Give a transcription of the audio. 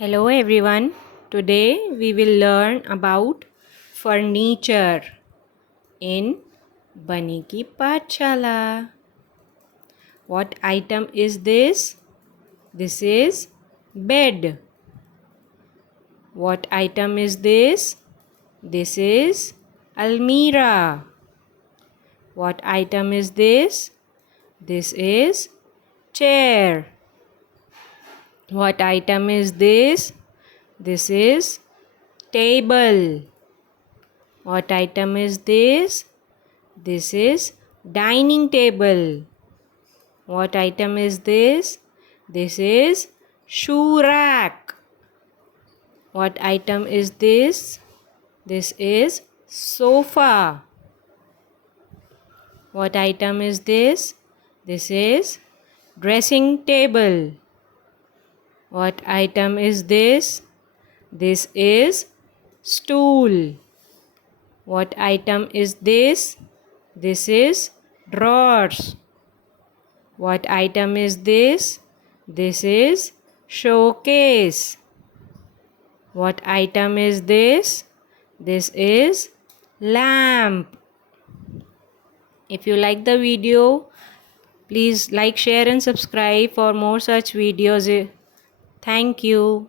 Hello everyone. Today we will learn about furniture in bunnykipathshala. What item is this? This is bed. What item is this? This is ALMIRAH. What item is this? This is chair. What item is this? This is table. What item is this? This is dining table. What item is this? This is shoe rack. What item is this? This is sofa. What item is this? This is dressing table. What item is this? This is stool. What item is this? This is drawers. What item is this? This is showcase. What item is this? This is lamp. If you like the video, please like, share and subscribe for more such videos. Thank you.